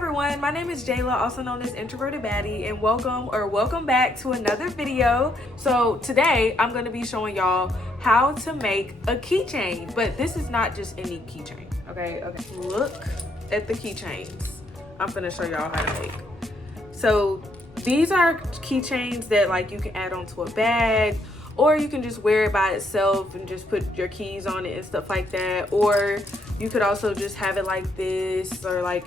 everyone, my name is Jayla, also known as Introvertedbaddiee, and welcome back to another video. So today I'm going to be showing y'all how to make a keychain, but this is not just any keychain. Okay, look at the keychains I'm gonna show y'all how to make. So these are keychains that like you can add onto a bag, or you can just wear it by itself and just put your keys on it and stuff like that. Or you could also just have it like this, or like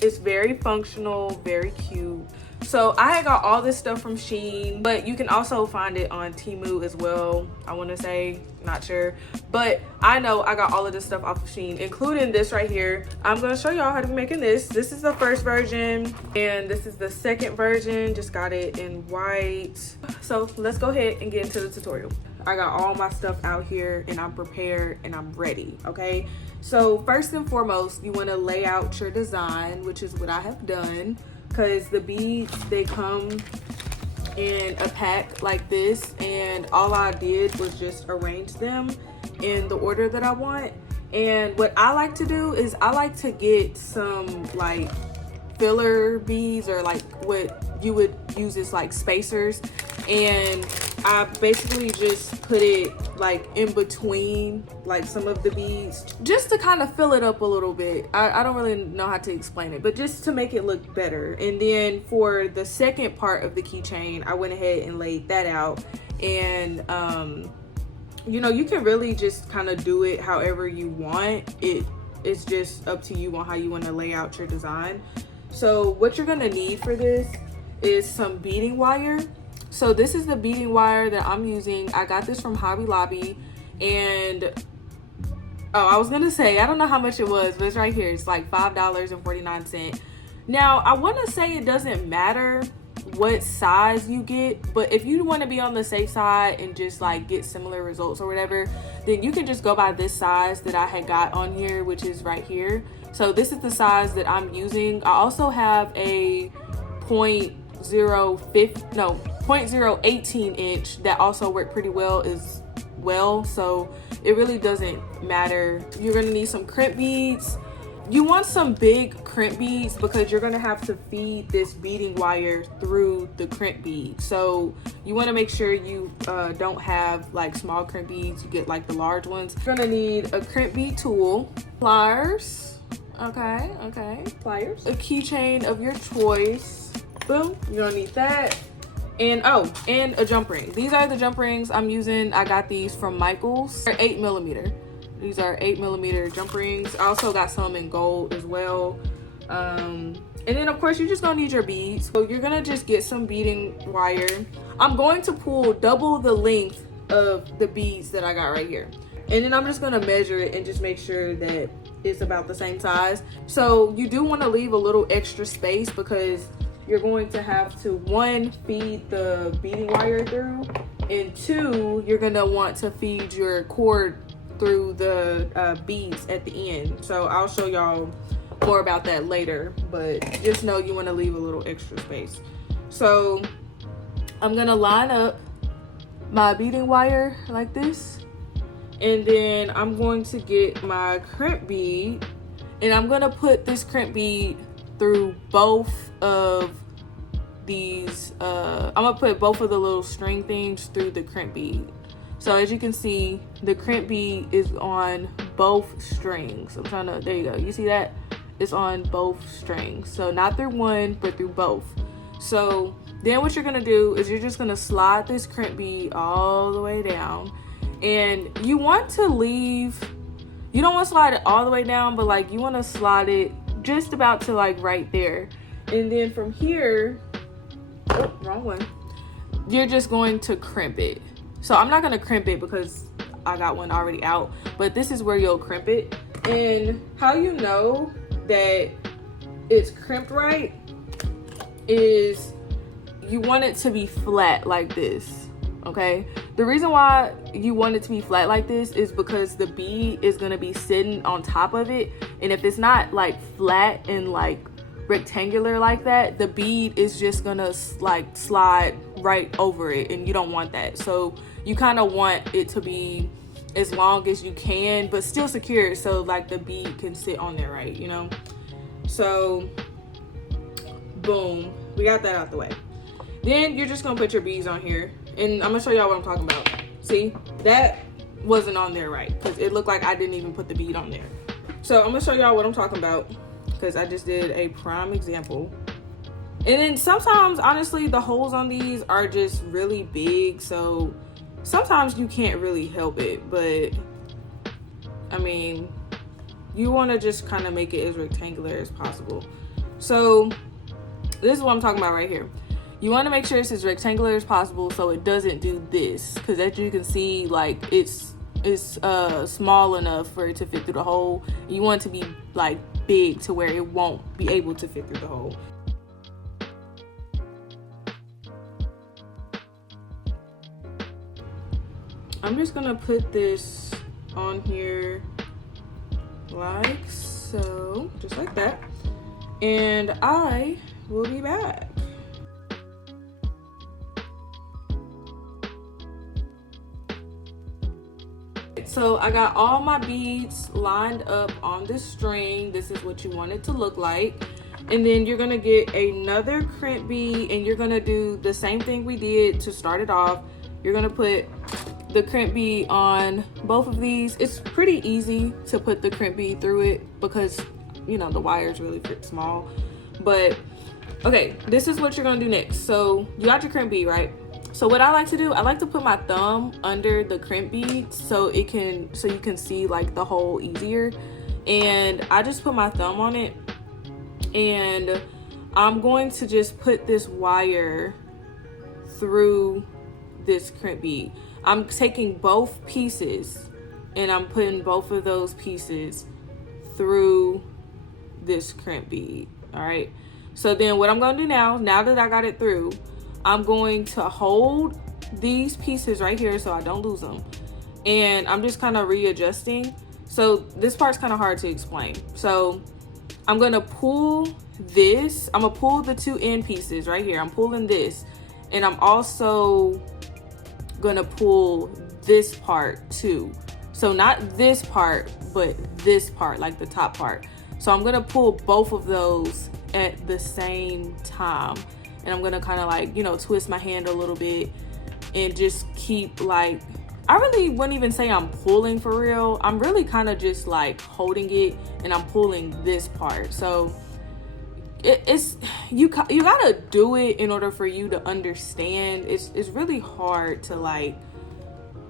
it's very functional, very cute. So I got all this stuff from Shein, but you can also find it on Temu as well. I want to say, not sure, but I know I got all of this stuff off of Shein, including this right here. I'm going to show y'all how to be making this. This is the first version, and this is the second version. Just got it in white. So let's go ahead and get into the tutorial. I got all my stuff out here, and I'm prepared and I'm ready, okay? So first and foremost, you want to lay out your design, which is what I have done. Because the beads, they come in a pack like this, and all I did was just arrange them in the order that I want. And what I like to do is I like to get some like filler beads, or like what you would use as like spacers, and I basically just put it like in between like some of the beads just to kind of fill it up a little bit. I don't really know how to explain it, but just to make it look better. And then for the second part of the keychain, I went ahead and laid that out. And you know, you can really just kind of do it however you want. It's just up to you on how you want to lay out your design. So what you're gonna need for this is some beading wire. So this is the beading wire that I'm using. I got this from Hobby Lobby, and I was gonna say, I don't know how much it was, but it's right here. It's like $5.49. Now I want to say it doesn't matter what size you get, but if you want to be on the safe side and just like get similar results or whatever, then you can just go by this size that I had got on here, which is right here. So this is the size that I'm using. I also have a 0.018 inch that also worked pretty well as well, so it really doesn't matter. You're gonna need some crimp beads. You want some big crimp beads because you're gonna have to feed this beading wire through the crimp bead. So you want to make sure you don't have like small crimp beads. You get like the large ones. You're gonna need a crimp bead tool, pliers, okay, pliers, a keychain of your choice. Boom, you're gonna need that. And and a jump ring. These are the jump rings I'm using. I got these from Michael's. They're 8mm. These are 8mm jump rings. I also got some in gold as well. And then of course you're just gonna need your beads. So you're gonna just get some beading wire. I'm going to pull double the length of the beads that I got right here. And then I'm just gonna measure it and just make sure that it's about the same size. So you do wanna leave a little extra space because you're going to have to, 1, feed the beading wire through, and 2, you're gonna want to feed your cord through the beads at the end. So I'll show y'all more about that later, but just know you want to leave a little extra space. So I'm gonna line up my beading wire like this, and then I'm going to get my crimp bead, and I'm gonna put this crimp bead through both of these. I'm gonna put both of the little string things through the crimp bead. So as you can see, the crimp bead is on both strings. I'm trying to, there you go, you see that? It's on both strings. So not through one, but through both. So then what you're gonna do is you're just gonna slide this crimp bead all the way down, and you want to leave, you don't want to slide it all the way down, but like you want to slide it just about to like right there. And then from here, oh, wrong one, you're just going to crimp it. So I'm not going to crimp it because I got one already out, but this is where you'll crimp it. And how you know that it's crimped right is you want it to be flat like this, okay? The reason why you want it to be flat like this is because the bead is going to be sitting on top of it, and if it's not like flat and like rectangular like that, the bead is just gonna like slide right over it, and you don't want that. So you kind of want it to be as long as you can, but still secure, so like the bead can sit on there, right? You know. So Boom, we got that out the way. Then you're just gonna put your beads on here, and I'm gonna show y'all what I'm talking about. See, that wasn't on there right, because it looked like I didn't even put the bead on there. So I'm gonna show y'all what I'm talking about, because I just did a prime example. And then sometimes, honestly, the holes on these are just really big, so sometimes you can't really help it. But I mean, you want to just kind of make it as rectangular as possible. So this is what I'm talking about right here. You want to make sure it's as rectangular as possible so it doesn't do this, because as you can see, like it's small enough for it to fit through the hole. You want it to be like big to where it won't be able to fit through the hole. I'm just gonna put this on here like so, just like that, and I will be back. So I got all my beads lined up on this string. This is what you want it to look like. And then you're gonna get another crimp bead, and you're gonna do the same thing we did to start it off. You're gonna put the crimp bead on both of these. It's pretty easy to put the crimp bead through it because, you know, the wires really fit small. But okay, this is what you're gonna do next. So you got your crimp bead, right? So what I like to do, I like to put my thumb under the crimp bead so you can see like the hole easier. And I just put my thumb on it, and I'm going to just put this wire through this crimp bead. I'm taking both pieces and I'm putting both of those pieces through this crimp bead. All right, so then what I'm going to do now that I got it through, I'm going to hold these pieces right here so I don't lose them, and I'm just kind of readjusting. So this part's kind of hard to explain. So I'm going to pull this. I'm going to pull the two end pieces right here. I'm pulling this, and I'm also gonna pull this part too. So not this part, but this part, like the top part. So I'm gonna pull both of those at the same time, and I'm gonna kind of like, you know, twist my hand a little bit and just keep like, I really wouldn't even say I'm pulling for real. I'm really kind of just like holding it, and I'm pulling this part. So it's you gotta do it in order for you to understand. It's really hard to like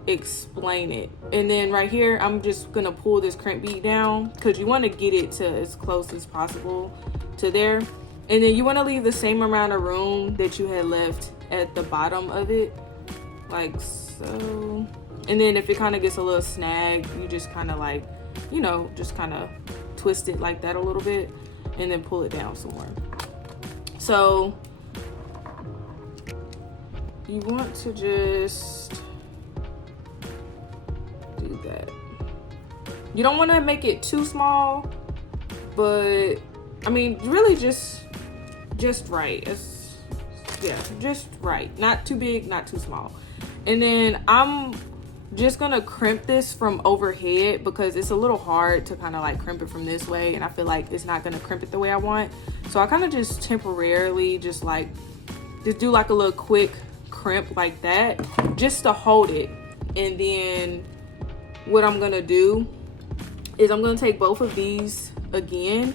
explain it. And then right here, I'm just gonna pull this crimp bead down because you want to get it to as close as possible to there. And then you want to leave the same amount of room that you had left at the bottom of it, like so. And then if it kind of gets a little snag, you just kind of like, you know, just kind of twist it like that a little bit, and then pull it down some more. So you want to just do that. You don't want to make it too small, but I mean, really just right. Just right. Not too big, not too small. And then I'm just gonna crimp this from overhead because it's a little hard to kind of like crimp it from this way, and I feel like it's not gonna crimp it the way I want. So I kind of just temporarily just do like a little quick crimp like that just to hold it. And then what I'm gonna do is I'm gonna take both of these again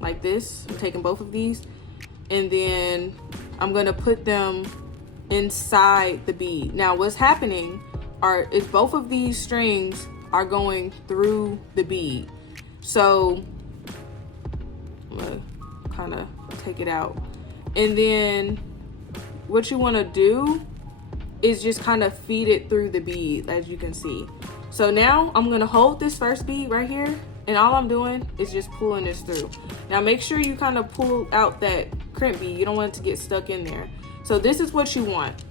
like this. I'm taking both of these, and then I'm gonna put them inside the bead. Now what's happening is both of these strings are going through the bead. So I'm gonna kind of take it out, and then what you want to do is just kind of feed it through the bead, as you can see. So now I'm gonna hold this first bead right here, and all I'm doing is just pulling this through. Now make sure you kind of pull out that crimp bead. You don't want it to get stuck in there. So this is what you want.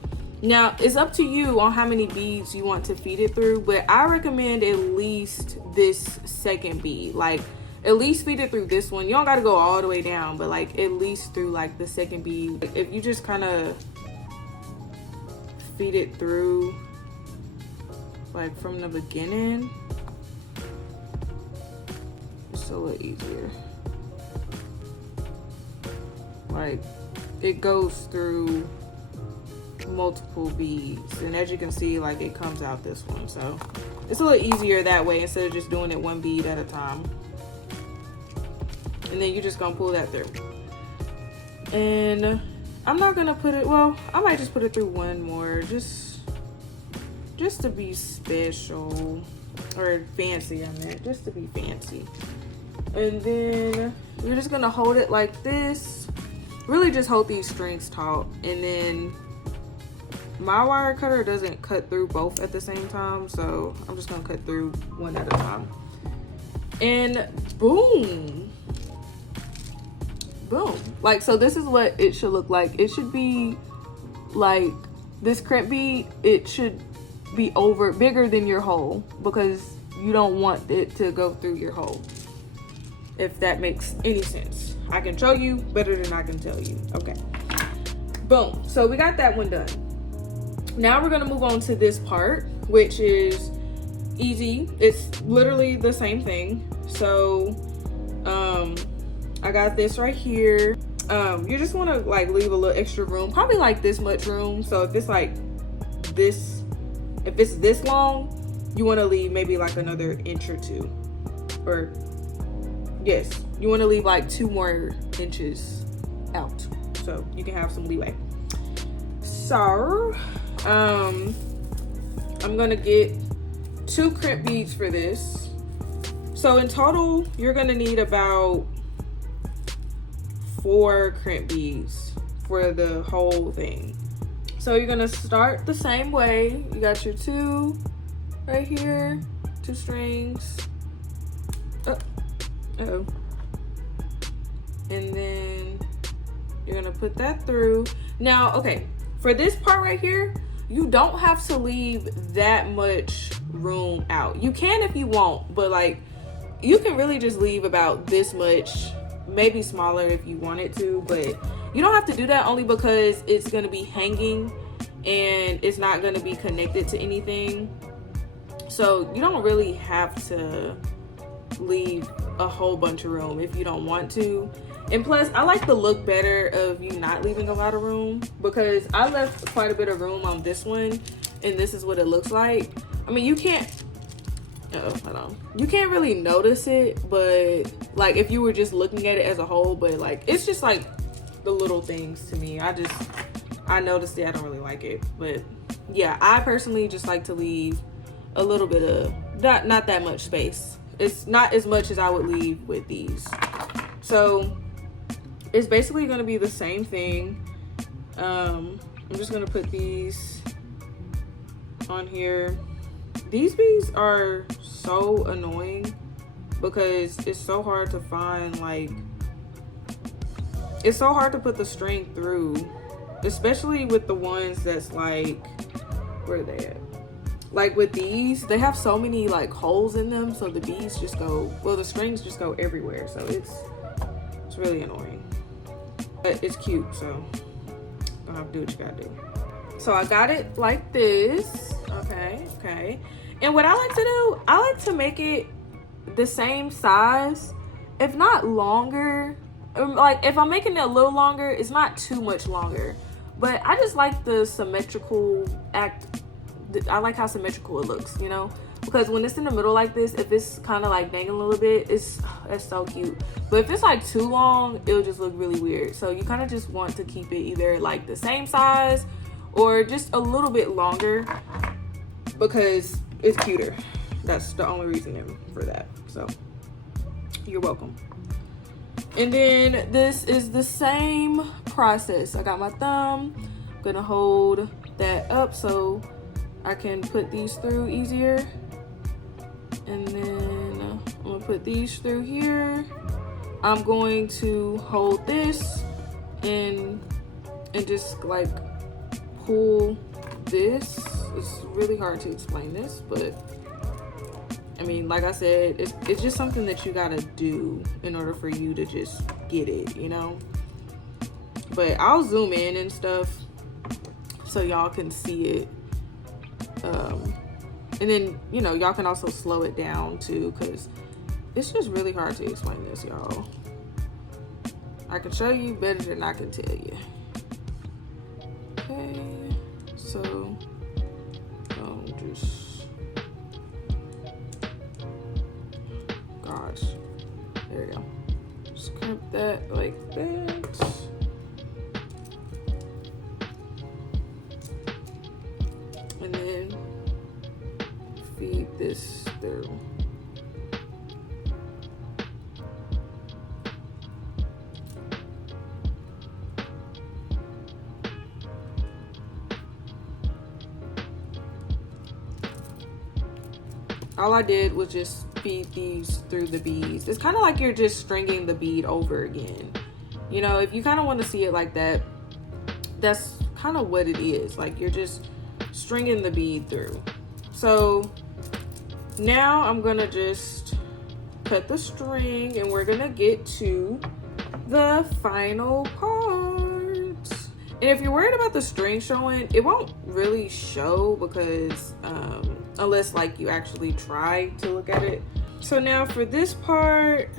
Now it's up to you on how many beads you want to feed it through, but I recommend at least this second bead. Like at least feed it through this one. You don't got to go all the way down, but like at least through like the second bead. If you just kind of feed it through like from the beginning, it's a little easier. Like it goes through multiple beads, and as you can see, like, it comes out this one, so it's a little easier that way instead of just doing it one bead at a time. And then you're just gonna pull that through, and I'm not gonna put it, well, I might just put it through one more, just to be special, or fancy, I meant, just to be fancy. And then you're just gonna hold it like this, really just hold these strings taut, and then my wire cutter doesn't cut through both at the same time, so I'm just gonna cut through one at a time. And boom, boom. Like, so this is what it should look like. It should be like this crimp bead, it should be bigger than your hole, because you don't want it to go through your hole, if that makes any sense. I can show you better than I can tell you. Okay, boom. So we got that one done. Now we're gonna move on to this part, which is easy. It's literally the same thing. So I got this right here. You just want to like leave a little extra room, probably like this much room. So if it's like this, if it's this long, you want to leave maybe like another inch or two, or yes, you want to leave like 2 more inches out, so you can have some leeway. So I'm gonna get 2 crimp beads for this. So in total, you're gonna need about 4 crimp beads for the whole thing. So you're gonna start the same way. You got your 2 right here, 2 strings. Uh-oh. And then you're gonna put that through. Now, okay, for this part right here, you don't have to leave that much room out. You can if you want, but like, you can really just leave about this much, maybe smaller if you wanted to, but you don't have to do that, only because it's gonna be hanging and it's not gonna be connected to anything. So you don't really have to leave a whole bunch of room if you don't want to. And plus, I like the look better of you not leaving a lot of room, because I left quite a bit of room on this one, and this is what it looks like. I mean, you can't, hold on. You can't really notice it, but like if you were just looking at it as a whole, but like, it's just like the little things to me. I noticed it, I don't really like it. But yeah, I personally just like to leave a little bit of, not that much space. It's not as much as I would leave with these. So it's basically going to be the same thing. I'm just going to put these on here. These beads are so annoying because it's so hard to find, like, it's so hard to put the string through, especially with the ones that's like, where are they at? Like with these, they have so many like holes in them, so the beads just go, well, the strings just go everywhere, so it's really annoying. But it's cute, so you don't have to do what you gotta do. So I got it like this. Okay. And what I like to do, I like to make it the same size, if not longer. Like if I'm making it a little longer, it's not too much longer. But I just like the symmetrical act. I like how symmetrical it looks, you know? Because when it's in the middle like this, if it's kind of like dangling a little bit, it's so cute. But if it's like too long, it'll just look really weird. So you kind of just want to keep it either like the same size or just a little bit longer, because it's cuter. That's the only reason for that. So you're welcome. And then this is the same process. I got my thumb. I'm gonna hold that up so I can put these through easier. And then I'm gonna put these through here. I'm going to hold this and just like pull this. It's really hard to explain this, but I mean, like I said, it's just something that you gotta do in order for you to just get it, you know? But I'll zoom in and stuff so y'all can see it. And then, you know, y'all can also slow it down too, because it's just really hard to explain this, y'all. I can show you better than I can tell you. Okay, so just, gosh, there we go. Just crimp that like that. And then feed this through. All I did was just feed these through the beads. It's kind of like you're just stringing the bead over again. You know, if you kind of want to see it like that, that's kind of what it is. Like you're just stringing the bead through. So now I'm gonna just cut the string and we're gonna get to the final part. And if you're worried about the string showing, it won't really show because unless like you actually try to look at it. So now for this part,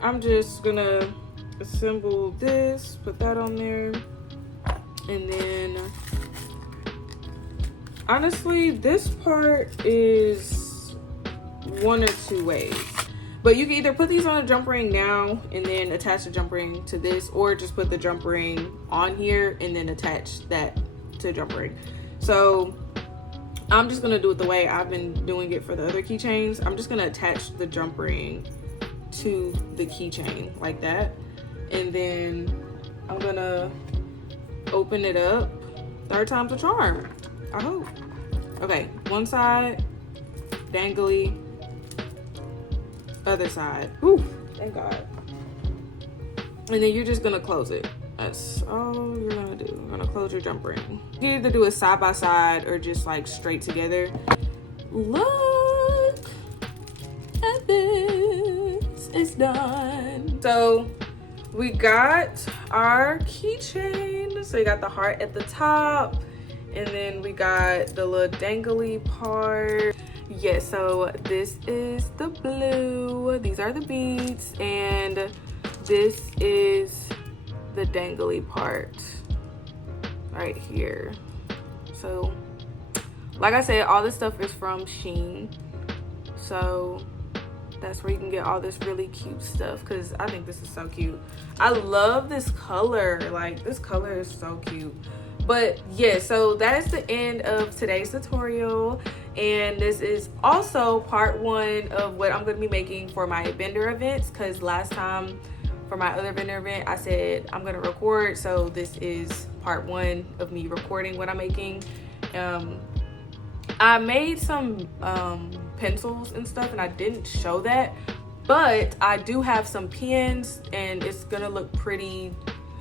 I'm just gonna assemble this, put that on there, and then honestly this part is one or two ways, but you can either put these on a jump ring now and then attach the jump ring to this, or just put the jump ring on here and then attach that to the jump ring. So I'm just gonna do it the way I've been doing it for the other keychains. I'm just gonna attach the jump ring to the keychain like that, and then I'm gonna open it up. Third time's a charm, I hope. Okay, one side, dangly, other side. Whew, thank God. And then you're just gonna close it. That's all you're gonna do. You're gonna close your jump ring. You can either do it side by side or just like straight together. Look at this, it's done. So we got our keychain. So you got the heart at the top, and then we got the little dangly part. Yeah, so this is the blue. These are the beads, and this is the dangly part right here. So like I said, all this stuff is from Shein, so that's where you can get all this really cute stuff, because I think this is so cute. I love this color. Like, this color is so cute. But yeah, so that is the end of today's tutorial, and this is also part one of what I'm going to be making for my vendor events, because last time for my other vendor event I said I'm going to record, so this is part one of me recording what I'm making. I made some pencils and stuff, and I didn't show that, but I do have some pens, and it's gonna look pretty,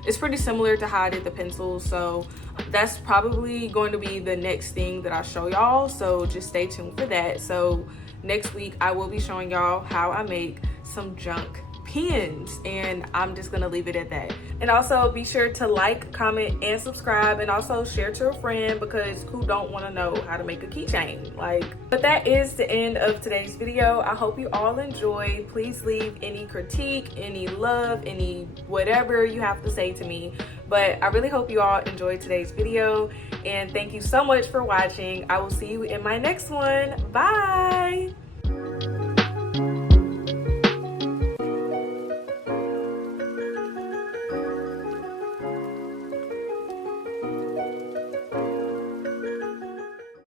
it's pretty similar to how I did the pencils, so that's probably going to be the next thing that I show y'all, so just stay tuned for that. So next week I will be showing y'all how I make some junk pens, and I'm just gonna leave it at that. And also be sure to like, comment, and subscribe, and also share to a friend, because who don't want to know how to make a keychain? Like, but that is the end of today's video. I hope you all enjoyed. Please leave any critique, any love, any whatever you have to say to me. But I really hope you all enjoyed today's video, and thank you so much for watching. I will see you in my next one. Bye.